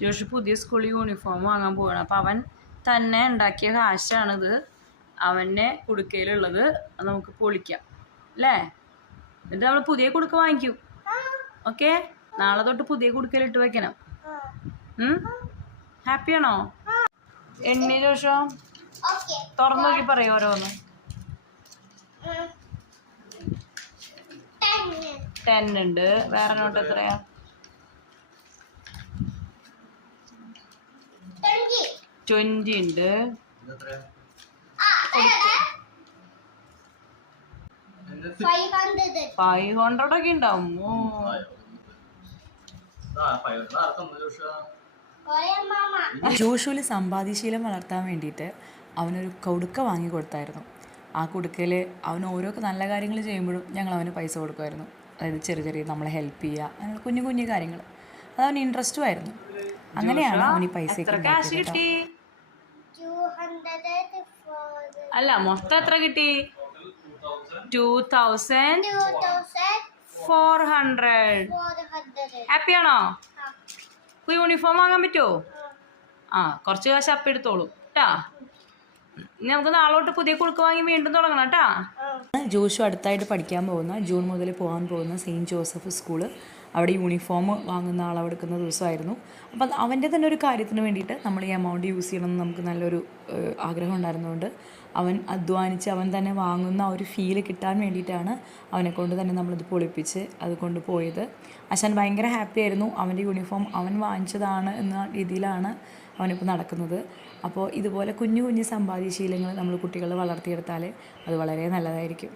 Josh പുതിയ സ്കൂളിൽ uniform വാങ്ങാൻ പോവാണ്. അപ്പം അവൻ തന്നെ ഉണ്ടാക്കിയ കാശാണിത്. അവൻ്റെ കുടുക്കയിലുള്ളത് നമുക്ക് പൊളിക്കാം അല്ലേ? എന്നിട്ട് നമ്മൾ പുതിയ കുടുക്ക വാങ്ങിക്കും. ഓക്കെ, നാളെ തൊട്ട് പുതിയ കുടുക്കയിലിട്ട് വെക്കണം. ഹാപ്പിയാണോ? എണ്ണി ജോഷോ തുറന്നു നോക്കി പറയും ഓരോന്ന്. 10 ഉണ്ട്. വേറെ നോട്ട് എത്രയാ? 20 ഉണ്ട്. 500 ഒക്കെ ഉണ്ടാവും. ജോഷുവിൽ സമ്പാദ്യശീലം വളർത്താൻ വേണ്ടിയിട്ട് അവനൊരു കുടുക്ക വാങ്ങി കൊടുത്തായിരുന്നു. ആ കുടുക്കയിൽ അവൻ ഓരോ നല്ല കാര്യങ്ങൾ ചെയ്യുമ്പോഴും ഞങ്ങൾ അവന് പൈസ കൊടുക്കുമായിരുന്നു. അതായത് ചെറിയ നമ്മളെ ഹെൽപ്പ് ചെയ്യുക, അങ്ങനെ കുഞ്ഞു കുഞ്ഞു കാര്യങ്ങൾ. അതവന് ഇൻട്രസ്റ്റും ആയിരുന്നു. അങ്ങനെയാണ് അവൻ ഈ പൈസ കിട്ടി. അല്ല, മൊത്തം എത്ര കിട്ടി? 2400. ഹാപ്പിയാണോ? യൂണിഫോം വാങ്ങാൻ പറ്റുമോ? കുറച്ച് കാശ് അപ്പം എടുത്തോളൂ കേട്ടാ. ഇനി നമുക്ക് നാളെ തൊട്ട് പുതിയ കുടുക്ക വാങ്ങി വീണ്ടും തുടങ്ങണം കേട്ടാ. ജോഷു അടുത്തായിട്ട് പഠിക്കാൻ പോകുന്ന, ജൂൺ മുതൽ പോകാൻ പോകുന്ന സെയിൻറ്റ് ജോസഫ് സ്കൂള്, അവിടെ യൂണിഫോം വാങ്ങുന്ന അളവെടുക്കുന്ന ദിവസമായിരുന്നു. അപ്പം അവൻ്റെ തന്നെ ഒരു കാര്യത്തിന് വേണ്ടിയിട്ട് നമ്മൾ ഈ എമൗണ്ട് യൂസ് ചെയ്യണമെന്ന് നമുക്ക് നല്ലൊരു ആഗ്രഹം ഉണ്ടായിരുന്നതുകൊണ്ട് അവൻ അധ്വാനിച്ച് അവൻ തന്നെ വാങ്ങുന്ന ഒരു ഫീല് കിട്ടാൻ വേണ്ടിയിട്ടാണ് അവനെ കൊണ്ട് തന്നെ നമ്മളിത് പൊളിപ്പിച്ച് അത് കൊണ്ടുപോയത്. അശാൻ ഭയങ്കര ഹാപ്പി ആയിരുന്നു. അവൻ്റെ യൂണിഫോം അവൻ വാങ്ങിച്ചതാണ് എന്ന രീതിയിലാണ് അവനിപ്പോൾ നടക്കുന്നത്. അപ്പോൾ ഇതുപോലെ കുഞ്ഞു കുഞ്ഞു സമ്പാദ്യശീലങ്ങൾ നമ്മൾ കുട്ടികളെ വളർത്തിയെടുത്താൽ അത് വളരെ നല്ലതായിരിക്കും.